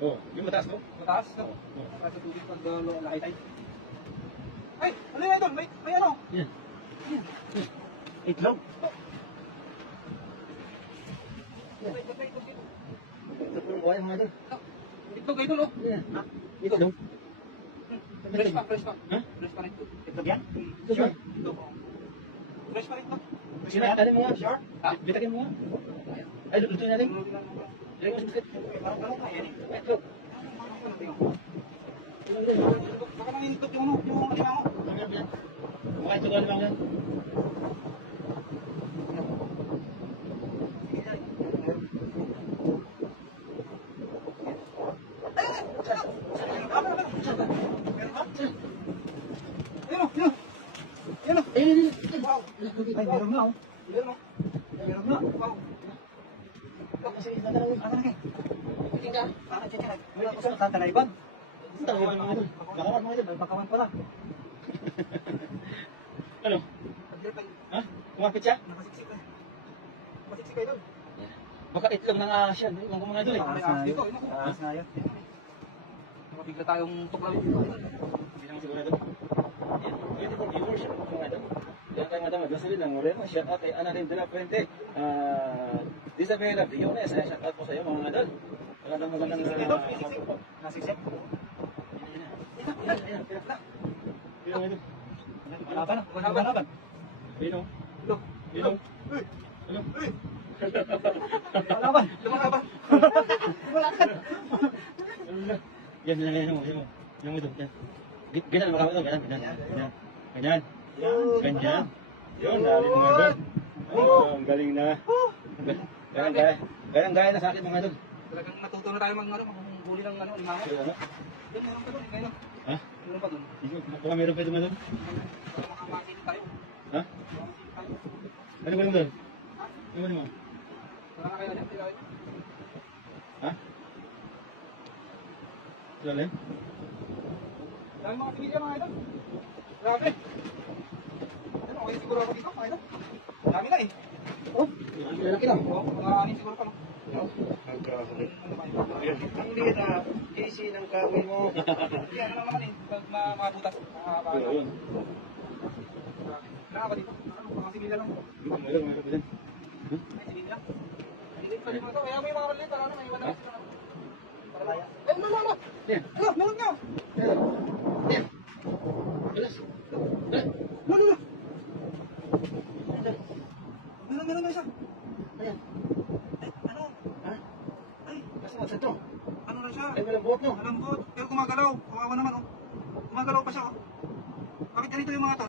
Oh, yung mataas no? Mataas, no? Mataas sa tubig pag high tide. Ay, ano yun idol? May ano? Yan. Yan. Itlog. May itlog dito. Itlog ng buhay mga idol. Itlog idol, oh. Yan. Itlog. Fresh pa, fresh pa. Ha? Fresh pa rin ito. Itlog yan? Sure. Itlog, oh. Fresh pa rin ito. Sinakarin mo nga. Sure? Ha? Bitakin mo nga. Ay, lutuin natin. Lagay mo sa bisit. Parang kaya ni. Itlog. Baka nang itlog yung ano, yung lima mo. Mukha itlog ano lang yan. Wow. Ay, meron na, oh. Meron na. Meron na. Wow. Kasi dadalawin. Ano na, Tingin ka. wala ko sa tatalaiban. Talaga mga idol. Bakawan mga idol. Bakawan pala. Ano? Ha? Kumapit siya? Nakasiksik na. Masiksik kayo doon. Baka itlog ng ahas yan. Yung mga idol eh. May ahas dito. Ahas na yun. Mabigla tayong tuklawin dito. Hindi naman sigurado. Yan. Beautiful viewers mga idol. Yan tayo madam. Maglasalin ng Moreno. Shout out kay Ana de la Fuente. Isabela Briones. Shout out po sa iyo mga idol. Magandang Nasiksik. Ayan. Laban na. Laban. Pino. Look. Pino. Ano? Laban. Lumalaban. Lumalaban. Yan mo. Yung ito. Yan. Ganyan makakita ito. Ganyan. Ganyan. Yun, dali mga idol. Oh, ang galing na. Gaya na sa akin mga idol. Talagang natuto na tayo maghuli ng limango. Ano? Doon, meron pa doon. Ngayon. Ha? Meron pa doon. Baka meron pa ito mga idol. Para makamasin tayo. Ha? Ano ba yung doon? Ano mo? Wala na kayo dyan. Ha? Dali? Dami mga pinilya mga idol. Grabe. Ano, okay siguro ako dito mga idol. Dami na eh. Oh, laki lang. Oo, mga anin siguro pa no. Ang liit na DC ng kahoy mo. Hindi, ano lang naman eh. Pag mga butas. Yun. Wala ka ba dito? Ano, mga similya lang. Meron pa dyan. May similya. Maliit pa din mo ito. Kaya may mga maliit. Para ano, may iwan na. Eh, ano? Yan. Ano, meron nga. Yan. Alas. Ano? Meron na isa. Ayan. Eh, ano? Ha? Ay, Kasi what's ito? ano na siya? Ay, walang buhok no? Malambot. Pero gumagalaw. Kawawa naman, oh. Gumagalaw pa siya, oh. Bakit ganito yung mga to?